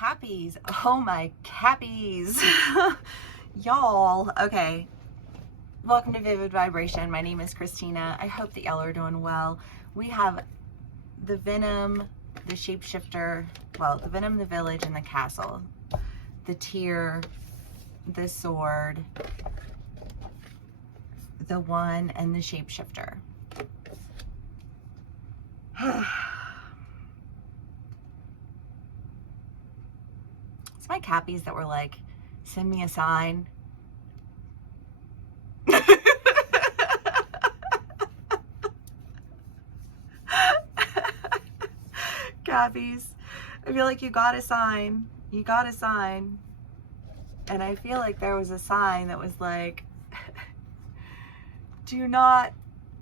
Cappies. Oh my Cappies. Y'all. Okay. Welcome to Vivid Vibration. My name is Christina. I hope that y'all are doing well. We have the Venom, the Shapeshifter, well, the Venom, the Village, and the Castle. The Tear, the Sword, the One, and the Shapeshifter. It's my Cappies that were like, send me a sign. Cappies, I feel like you got a sign. You got a sign. And I feel like there was a sign that was like, do not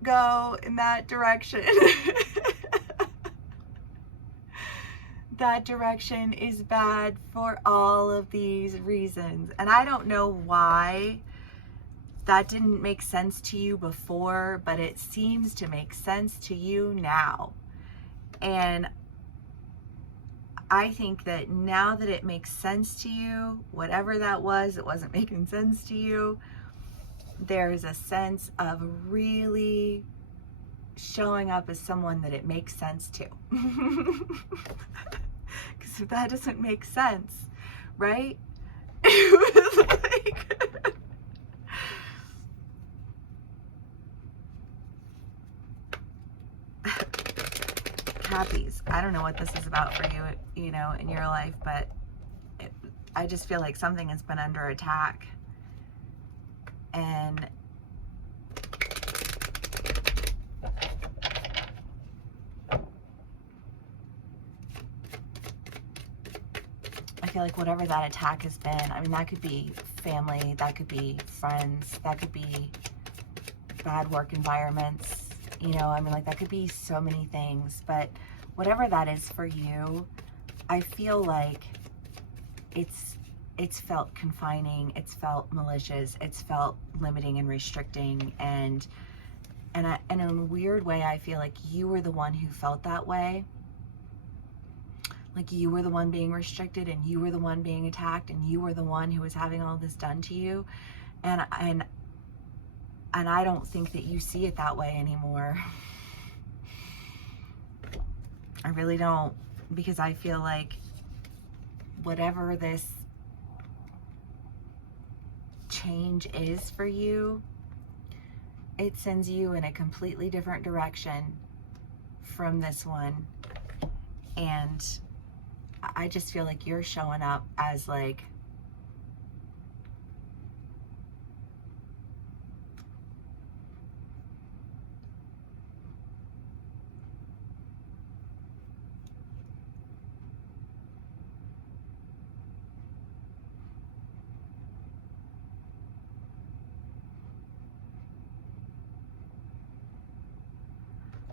go in that direction. That direction is bad for all of these reasons. And I don't know why that didn't make sense to you before, but it seems to make sense to you now. And I think that now that it makes sense to you, whatever that was, it wasn't making sense to you, there's a sense of really showing up as someone that it makes sense to. Because if that doesn't make sense, right? It was like... Cappies, I don't know what this is about for you, you know, in your life, but I just feel like something has been under attack. And I feel like whatever that attack has been, I mean, that could be family, that could be friends, that could be bad work environments, you know, I mean, like, that could be so many things, but whatever that is for you, I feel like it's felt confining, it's felt malicious, it's felt limiting and restricting, and in a weird way, I feel like you were the one who felt that way. Like, you were the one being restricted, and you were the one being attacked, and you were the one who was having all this done to you, and I don't think that you see it that way anymore. I really don't, because I feel like whatever this change is for you, it sends you in a completely different direction from this one. And I just feel like you're showing up as like,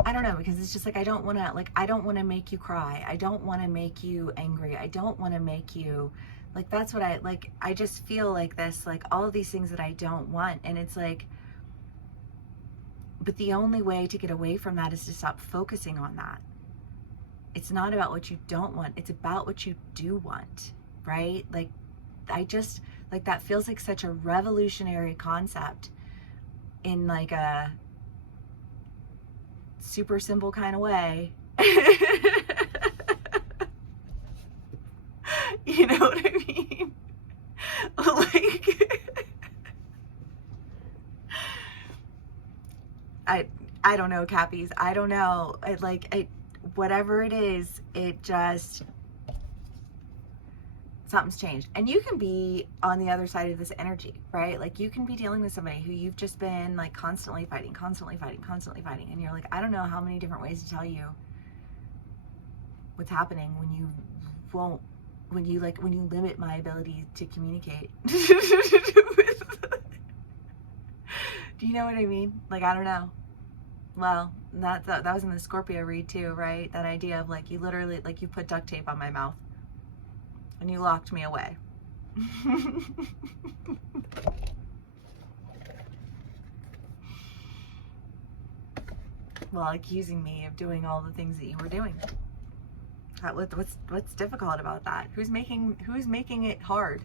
I don't know, because it's just like, I don't want to make you cry. I don't want to make you angry. I don't want to make you, like, that's what I just feel like this, like, all of these things that I don't want. And it's like, but the only way to get away from that is to stop focusing on that. It's not about what you don't want. It's about what you do want, right? Like, I just, like, that feels like such a revolutionary concept in like a super simple kind of way. You know what I mean? Like, I don't know, Cappies. I don't know. Whatever it is, it just, something's changed. And you can be on the other side of this energy, right? Like, you can be dealing with somebody who you've just been like constantly fighting. And you're like, I don't know how many different ways to tell you what's happening when you won't, when you limit my ability to communicate. Do you know what I mean? Like, I don't know. Well, that was in the Scorpio read too, right? That idea of like, you literally, like, you put duct tape on my mouth and you locked me away. While accusing me of doing all the things that you were doing. What's difficult about that? Who's making it hard?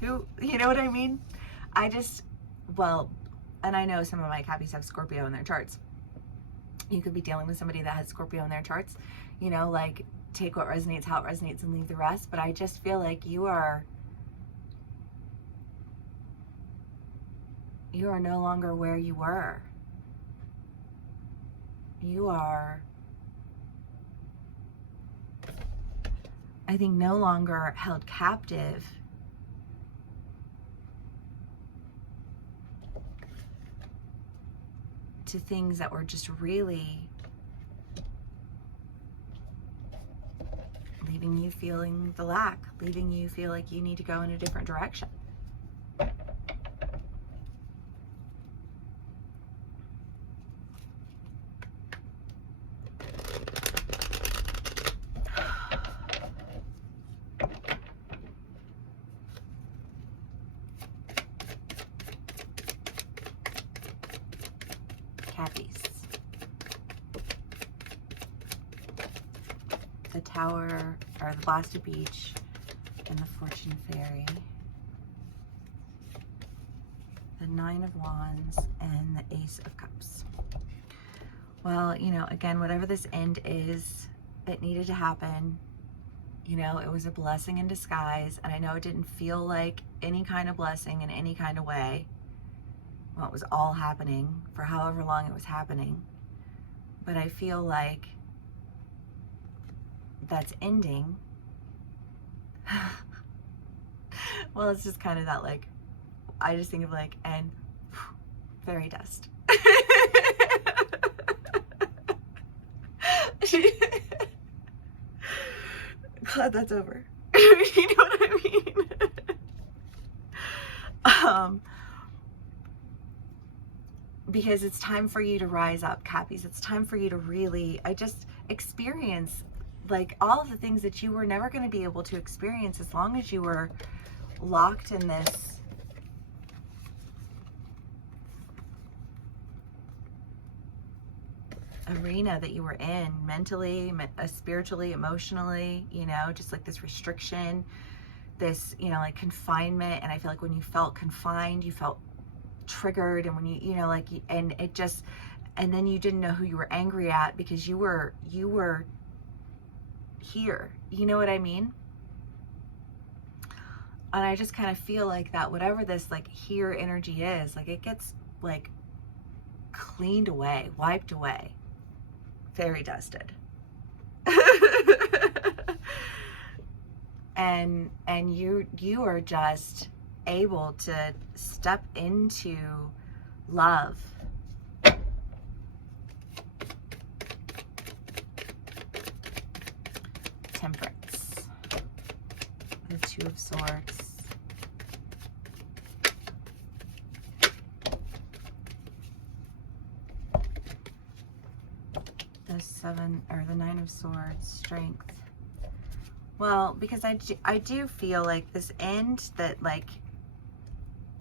Who, you know what I mean? Well, and I know some of my Cappies have Scorpio in their charts. You could be dealing with somebody that has Scorpio in their charts, you know, like take what resonates, how it resonates, and leave the rest. But I just feel like you are no longer where you were. You are, I think, no longer held captive to things that were just really leaving you feeling the lack, leaving you feel like you need to go in a different direction. Cappies. The Tower, or the Blasted Beach, and the Fortune Fairy. The Nine of Wands and the Ace of Cups. Well, you know, again, whatever this end is, it needed to happen. You know, it was a blessing in disguise, and I know it didn't feel like any kind of blessing in any kind of way. Well, it was all happening for however long it was happening. But I feel like that's ending. Well, it's just kind of that, like, I just think of like, and fairy dust. Glad that's over. You know what I mean? Because it's time for you to rise up, Cappies. It's time for you to really, experience like all of the things that you were never going to be able to experience as long as you were locked in this arena that you were in mentally, spiritually, emotionally, you know, just like this restriction, this, you know, like confinement. And I feel like when you felt confined, you felt triggered, and when you know, like, and it just, and then you didn't know who you were angry at because you were here, you know what I mean? And I just kind of feel like that whatever this like here energy is, like it gets like cleaned away, wiped away, fairy dusted. and you are just able to step into love. Temperance. The Two of Swords. The Seven, or the Nine of Swords. Strength. Well, because I do feel like this end that like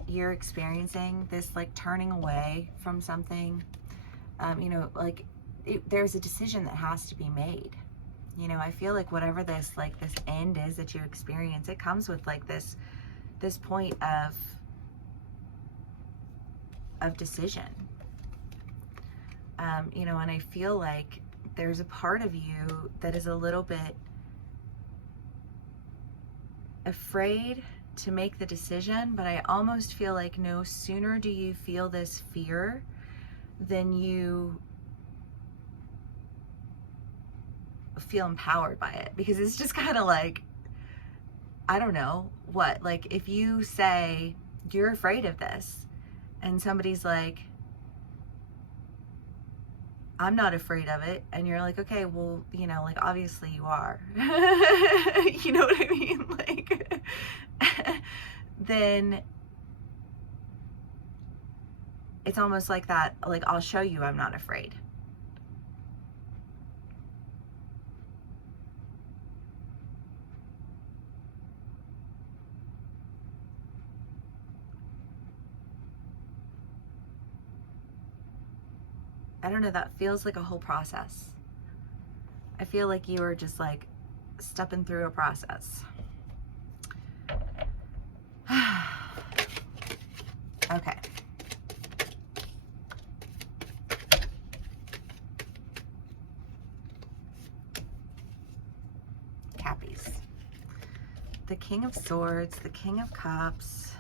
you're experiencing, this like turning away from something, you know, like there's a decision that has to be made. You know, I feel like whatever this like this end is that you experience, it comes with like this point of decision. You know, and I feel like there's a part of you that is a little bit afraid to make the decision, but I almost feel like no sooner do you feel this fear than you feel empowered by it, because it's just kind of like, I don't know what, like if you say you're afraid of this and somebody's like, I'm not afraid of it, and you're like, okay, well, you know, like obviously you are. You know what I mean? Like then it's almost like that, like I'll show you I'm not afraid. I don't know, that feels like a whole process. I feel like you are just like stepping through a process. Okay. Cappies. The King of Swords, the King of Cups,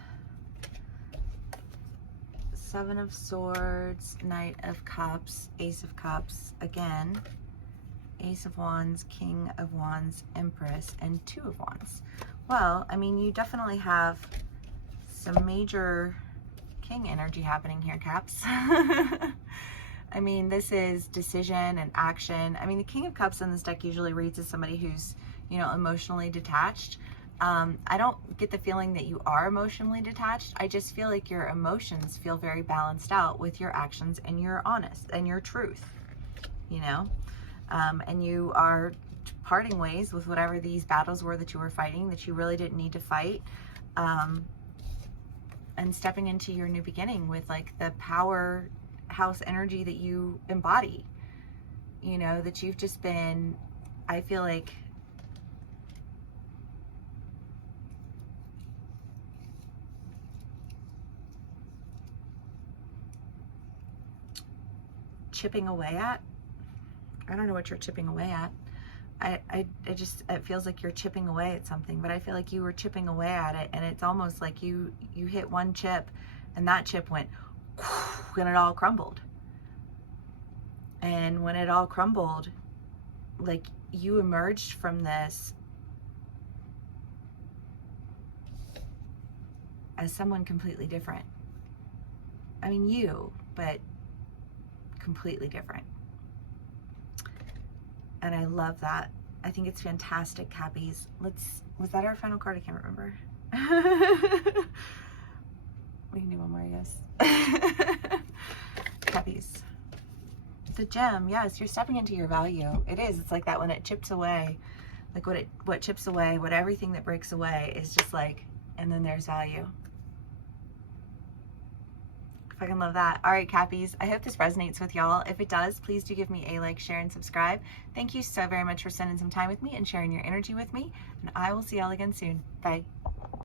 Seven of Swords, Knight of Cups, Ace of Cups, again, Ace of Wands, King of Wands, Empress, and Two of Wands. Well, I mean, you definitely have some major King energy happening here, Caps. I mean, this is decision and action. I mean, the King of Cups in this deck usually reads as somebody who's, you know, emotionally detached. I don't get the feeling that you are emotionally detached. I just feel like your emotions feel very balanced out with your actions, and you're honest and your truth, you know, and you are parting ways with whatever these battles were that you were fighting that you really didn't need to fight, and stepping into your new beginning with like the powerhouse energy that you embody, you know, that you've just been, I feel like, chipping away at. I don't know what you're chipping away at. It feels like you're chipping away at something, but I feel like you were chipping away at it, and it's almost like you hit one chip and that chip went and it all crumbled. And when it all crumbled, like, you emerged from this as someone completely different. I mean, you, but completely different. And I love that. I think it's fantastic, Cappies. Was that our final card? I can't remember. We can do one more, I guess. Cappies. The gem, yes, you're stepping into your value. It is. It's like that when it chips away. Like what chips away, what everything that breaks away is just like, and then there's value. Fucking love that. All right, Cappies, I hope this resonates with y'all. If it does, please do give me a like, share, and subscribe. Thank you so very much for spending some time with me and sharing your energy with me, and I will see y'all again soon. Bye.